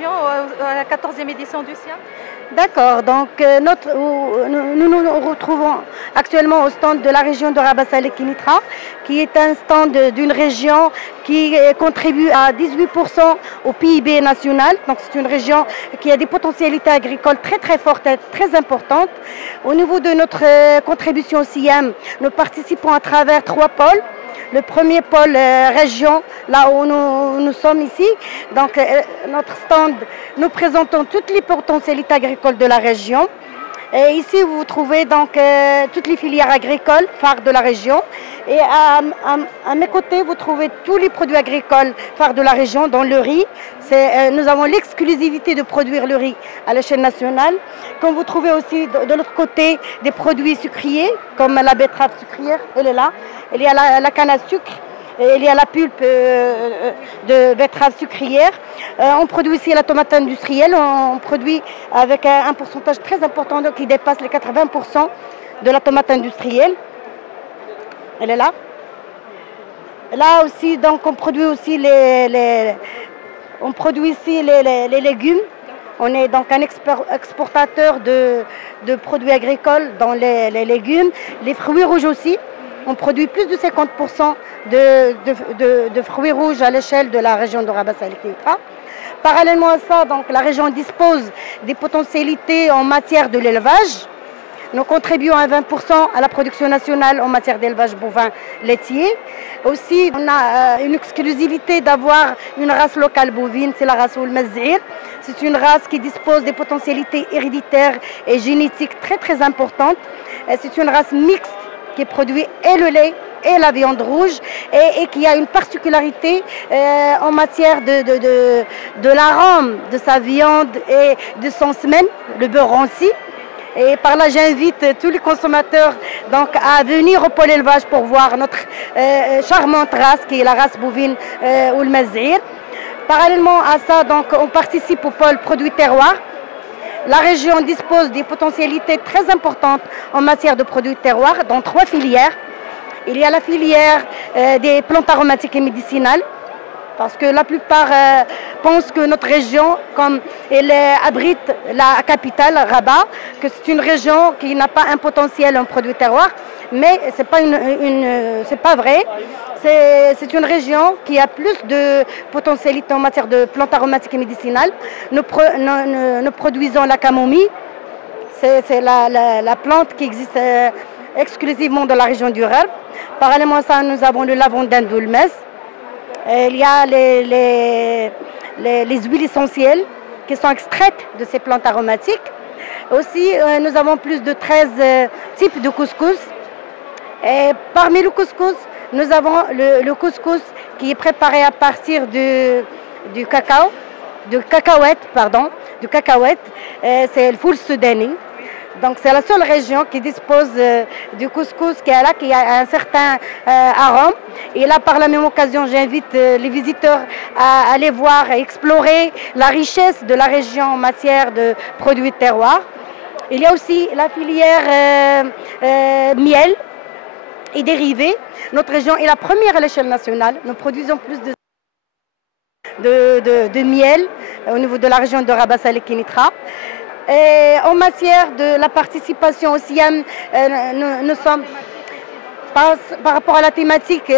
région à la 14e édition du SIAM? D'accord, donc nous nous retrouvons actuellement au stand de la région de Rabat Salé Kénitra, qui est un stand d'une région qui contribue à 18% au PIB national. Donc c'est une région qui a des potentialités agricoles très fortes et très importantes. Au niveau de notre contribution au SIAM, nous participons à travers 3 pôles. Le premier pôle région, là où nous sommes ici. Donc notre stand, nous présentons toutes les potentialités agricoles de la région. Et ici, vous trouvez donc toutes les filières agricoles phares de la région. Et à mes côtés, vous trouvez tous les produits agricoles phares de la région, dont le riz. Nous avons l'exclusivité de produire le riz à l'échelle nationale. Comme vous trouvez aussi de l'autre côté des produits sucriers, comme la betterave sucrière, elle est là. Il y a la canne à sucre. Il y a la pulpe de betterave sucrière. On produit aussi la tomate industrielle. On produit avec un pourcentage très important qui dépasse les 80% de la tomate industrielle. Elle est là. Là aussi, donc, on produit aussi les légumes. On est donc un exportateur de produits agricoles dans les légumes. Les fruits rouges aussi. On produit plus de 50% de fruits rouges à l'échelle de la région de Rabat Salé Kénitra. Parallèlement à ça, donc, la région dispose des potentialités en matière de l'élevage. Nous contribuons à 20% à la production nationale en matière d'élevage bovin laitier. Aussi, on a une exclusivité d'avoir une race locale bovine, c'est la race Oul Mazir. C'est une race qui dispose des potentialités héréditaires et génétiques très importantes. C'est une race mixte qui produit et le lait et la viande rouge et qui a une particularité en matière de l'arôme de sa viande et de son semen, le beurre aussi. Et par là, j'invite tous les consommateurs donc, à venir au pôle élevage pour voir notre charmante race qui est la race bovine Oul Mazir. Parallèlement à ça, donc, on participe au pôle produits terroirs. La région dispose des potentialités très importantes en matière de produits terroirs dans 3 filières. Il y a la filière des plantes aromatiques et médicinales, parce que la plupart pensent que notre région, comme elle abrite la capitale, Rabat, que c'est une région qui n'a pas un potentiel en produits terroirs, mais ce n'est pas vrai. C'est une région qui a plus de potentialité en matière de plantes aromatiques et médicinales. Nous produisons la camomille, c'est la plante qui existe exclusivement dans la région du Rhône. Parallèlement à ça, nous avons le lavandin d'Oulmez. Il y a les huiles essentielles qui sont extraites de ces plantes aromatiques. Aussi, nous avons plus de 13 types de couscous. Et parmi le couscous, nous avons le couscous qui est préparé à partir du cacao, du cacahuète. C'est le foul soudani. Donc c'est la seule région qui dispose du couscous qui a un certain arôme. Et là, par la même occasion, j'invite les visiteurs à aller voir et explorer la richesse de la région en matière de produits de terroir. Il y a aussi la filière miel et dérivés. Notre région est la première à l'échelle nationale. Nous produisons plus de miel au niveau de la région de Rabat Salé Kénitra. Et en matière de la participation au SIAM, nous sommes, par rapport à la thématique,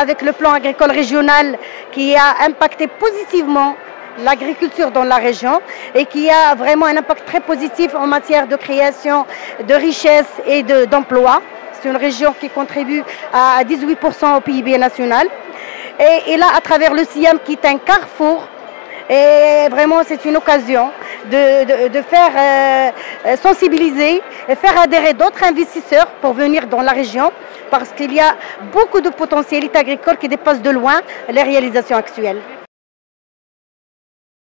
avec le plan agricole régional qui a impacté positivement l'agriculture dans la région et qui a vraiment un impact très positif en matière de création de richesses et d'emplois. C'est une région qui contribue à 18% au PIB national. Et là, à travers le SIAM qui est un carrefour, et vraiment, c'est une occasion de faire sensibiliser et faire adhérer d'autres investisseurs pour venir dans la région parce qu'il y a beaucoup de potentialités agricoles qui dépassent de loin les réalisations actuelles.